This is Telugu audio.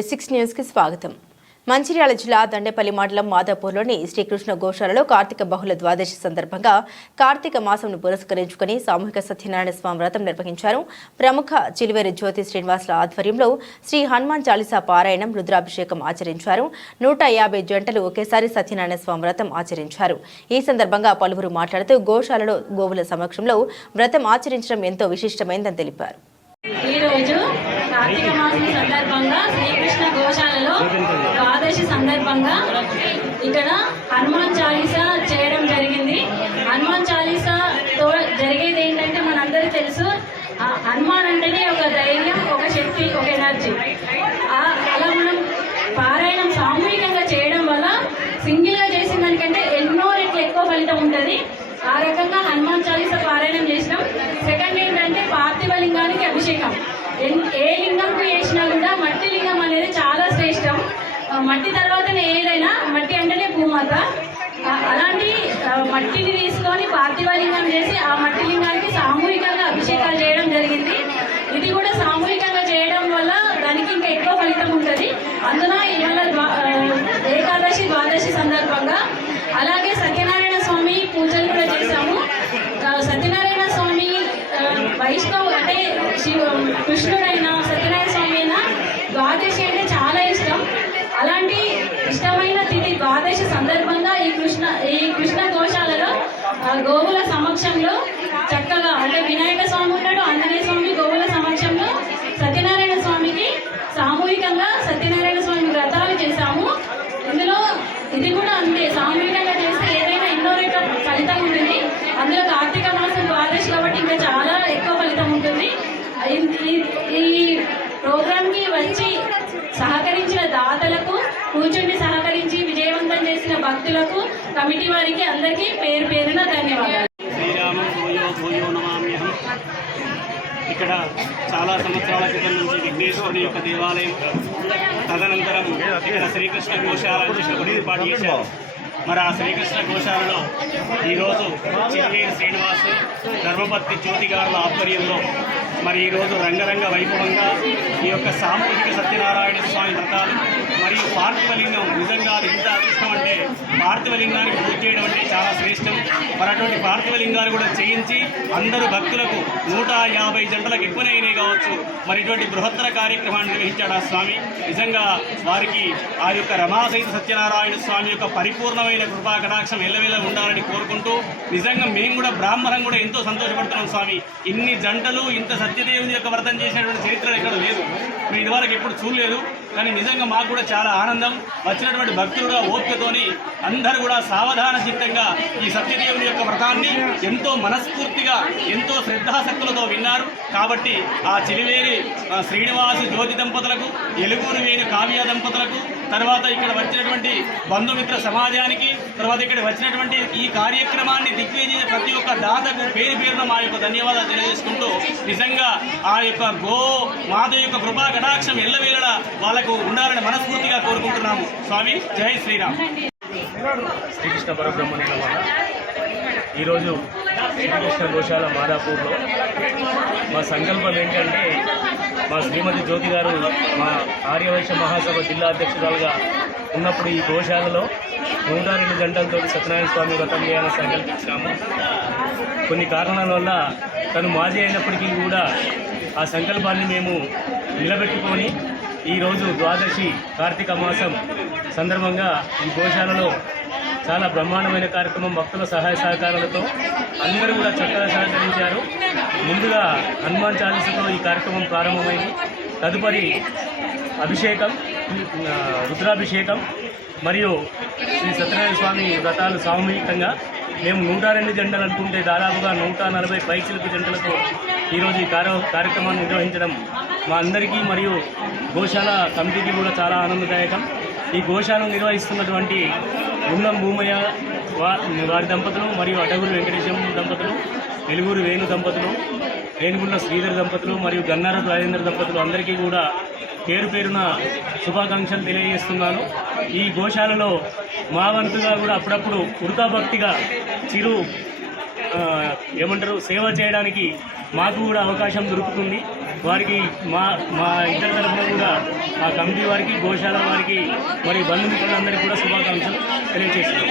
S6 న్యూస్ కి స్వాగతం. మంచిర్యాల జిల్లా దండేపల్లి మండలం మాదాపూర్లోని శ్రీకృష్ణ గోశాలలో కార్తీక బహుళ ద్వాదశి సందర్భంగా కార్తీక మాసంను పురస్కరించుకుని సామూహిక సత్యనారాయణ స్వామి వ్రతం నిర్వహించారు. ప్రముఖ చిలివేరి జ్యోతి శ్రీనివాసుల ఆధ్వర్యంలో శ్రీ హనుమాన్ చాలీసా పారాయణం, రుద్రాభిషేకం ఆచరించారు. 150 జంటలు ఒకేసారి సత్యనారాయణ స్వామి వ్రతం ఆచరించారు. ఈ సందర్భంగా పలువురు మాట్లాడుతూ గోశాలలో గోవుల సమక్షంలో వ్రతం ఆచరించడం ఎంతో విశిష్టమైందని తెలిపారు. కార్తీక మాసం సందర్భంగా శ్రీకృష్ణ గోశాలలో ద్వాదశి సందర్భంగా ఇక్కడ హనుమాన్ చాలీసా చేయడం జరిగింది. హనుమాన్ చాలీసాతో జరిగేది ఏంటంటే మనందరికీ తెలుసు, హనుమాన్ అంటేనే ఒక ధైర్యం, ఒక శక్తి, ఒక ఎనర్జీ. అలా మనం పారాయణం సామూహికంగా చేయడం వల్ల సింగిల్గా చేసిన దానికంటే ఎన్నో రెట్లు ఎక్కువ ఫలితం ఉంటుంది. ఆ రకంగా హనుమాన్ చాలీసా పారాయణం చేసినాం. సెకండ్ ఏంటంటే పార్థివ లింగానికి అభిషేకం. ఏ లింగంకు చేసినా కూడా మట్టి లింగం అనేది చాలా శ్రేష్టం. మట్టి తర్వాతనే ఏదైనా, మట్టి అంటేనే భూమాత. అలాంటి మట్టిని తీసుకొని పార్థివ లింగం చేసి ఆ మట్టి లింగానికి సామూహికంగా అభిషేకాలు చేయడం జరిగింది. ఇది కూడా సామూహికంగా చేయడం వల్ల దానికి ఇంకా ఎక్కువ ఫలితం ఉంటుంది. అందున ఇవాళ ఏకాదశి ద్వాదశి సందర్భంగా అలాగే సత్యనారాయణ స్వామి పూజలు కూడా చేశాము. సత్యనారాయణ స్వామి వైష్ణవ్ అంటే కృష్ణుడైన సత్యనారాయణ స్వామి అయినా ద్వాదశి అంటే చాలా ఇష్టం. అలాంటి ఇష్టమైన తిథి ద్వాదశి సందర్భంగా ఈ కృష్ణ గోశాలలో గోవుల సమక్షంలో చక్కగా అంటే వినాయక స్వామి ఉన్నాడు, ఆంజనేయ స్వామి, గోవుల సమక్షంలో సత్యనారాయణ స్వామికి సామూహికంగా సత్యనారాయణ స్వామి వ్రతాలు చేశాము. ఇందులో ఇది కూడా అంతే, సామూహికంగా చేస్తే ఏదైనా ఎన్నో రెట్ల ఫలితం ఉంటుంది. అందులో కార్తీక మాసం ద్వాదశి కాబట్టి ఇంకా చాలా ఎక్కువ ఫలితం ఉంటుంది. ఈ ప్రోగ్రాంకి వచ్చి సహకరించిన దాతలకు, కూర్చుండి సహకరించి విజయవంతం చేసిన భక్తులకు, కమిటీ వారికి అందరికీ పేరు పేరున ధన్యవాదాలు. ఇక్కడ చాలా సంవత్సరాల క్రితం నుంచి విఘ్నేశ్వరుని యొక్క దేవాలయం, తదనంతరం ఇక్కడ శ్రీకృష్ణ గోశాల ఏర్పాటు చేశారు. మరి ఆ శ్రీకృష్ణ గోశాలలో ఈరోజు చిలివేరి శ్రీనివాసు, ధర్మపత్తి జ్యోతి గారుల ఆధ్వర్యంలో మరి ఈరోజు రంగరంగ వైభవంగా ఈ యొక్క సామూహిక సత్యనారాయణ స్వామి వ్రతాలు మరియు పార్థివలింగం, నిజంగా అది ఎంత అదృష్టం అంటే పార్థివలింగానికి పూజ చేయడం అంటే చాలా శ్రేష్టం. మరి అటువంటి పార్థివలింగాలు కూడా చేయించి అందరూ భక్తులకు 150 జంటలకు ఎక్కువనే కావచ్చు మరి ఇటువంటి బృహత్తర కార్యక్రమాన్ని నిర్వహించాడు ఆ స్వామి. నిజంగా వారికి ఆ యొక్క రమాసహిత సత్యనారాయణ స్వామి యొక్క పరిపూర్ణమైన కృపా కటాక్షం ఎల్లవేళ ఉండాలని కోరుకుంటూ, నిజంగా మేము కూడా బ్రాహ్మణం కూడా ఎంతో సంతోషపడుతున్నాం స్వామి. ఇన్ని జంటలు ఇంత సత్యదేవుని యొక్క వ్రతం చేసినటువంటి చరిత్ర ఎక్కడ లేదు, మేము ఇదివరకు ఎప్పుడు చూడలేదు. కానీ నిజంగా మాకు కూడా చాలా ఆనందం. వచ్చినటువంటి భక్తులుగా ఓపికతోని అందరూ కూడా సావధాన చిత్తంగా ఈ సత్యదేవుని యొక్క వ్రతాన్ని ఎంతో మనస్ఫూర్తిగా, ఎంతో శ్రద్ధాశక్తులతో విన్నారు. కాబట్టి ఆ చిలివేరి శ్రీనివాసు జ్యోతి దంపతులకు, ఎలుగూరు వేణు కావ్య దంపతులకు, తర్వాత ఇక్కడ వచ్చినటువంటి బంధుమిత్ర సమాజానికి, తర్వాత ఇక్కడ వచ్చినటువంటి ఈ కార్యక్రమాన్ని దిగ్విజయ ప్రతి ఒక్క దాతకు పేరు పేరున మా యొక్క ధన్యవాదాలు తెలియజేసుకుంటూ, నిజంగా ఆ యొక్క గో మాత యొక్క కృపా కటాక్షం ఎల్లవేళలా వాళ్ళకు ఉండాలని మనస్ఫూర్తిగా కోరుకుంటున్నాము. స్వామి జై శ్రీరామ్. శ్రీకృష్ణ పరబ్రహ్మణ్యుల వల్ల ఈరోజు శ్రీకృష్ణ గోశాల మాదాపూర్లో మా సంకల్పం ఏంటంటే, మా శ్రీమతి జ్యోతి గారు మా ఆర్యవైశ్య మహాసభ జిల్లా అధ్యక్షురాలుగా ఉన్నప్పుడు ఈ గోశాలలో 102 జంటలతో సత్యనారాయణ స్వామి వ్రతం చేయాలని సంకల్పించినాము. కొన్ని కారణాల వల్ల తను మాజీ అయినప్పటికీ కూడా ఆ సంకల్పాన్ని మేము నిలబెట్టుకొని ఈరోజు ద్వాదశి కార్తీక మాసం సందర్భంగా ఈ గోశాలలో చాలా బ్రహ్మాండమైన కార్యక్రమం, భక్తుల సహాయ సహకారాలతో అందరూ కూడా చక్కగా సహకరించారు. ముందుగా హనుమాన్ చాలీసాతో ఈ కార్యక్రమం ప్రారంభమైంది. తదుపరి అభిషేకం, రుద్రాభిషేకం మరియు శ్రీ సత్యనారాయణ స్వామి వ్రతాలు సామూహికంగా మేము 102 జంటలు అనుకుంటే దాదాపుగా 140 పైచిలకు జంటలకు ఈరోజు ఈ కార్యక్రమాన్ని నిర్వహించడం మా అందరికీ మరియు గోశాల కమిటీకి కూడా చాలా ఆనందదాయకం. ఈ గోశాలను నిర్వహిస్తున్నటువంటి గుండం భూమయ్య వారి దంపతులు మరియు అటగురు వెంకటేశం దంపతులు, వెలుగురు వేణు దంపతులు, రేణుగుండ శ్రీధర్ దంపతులు మరియు గన్నారపు రాజేంద్ర దంపతులు అందరికీ కూడా పేరు పేరున శుభాకాంక్షలు తెలియజేస్తున్నాను. ఈ గోశాలలో మా వంతుగా కూడా అప్పుడప్పుడు ఉడతాభక్తిగా సేవ చేయడానికి మాకు కూడా అవకాశం దొరుకుతుంది. వారికి మా ఇద్దరి తరఫున కూడా మా కమిటీ వారికి, గోశాల వారికి, మరి బంధుమిత్రులందరికీ కూడా శుభాకాంక్షలు తెలియజేస్తున్నాం.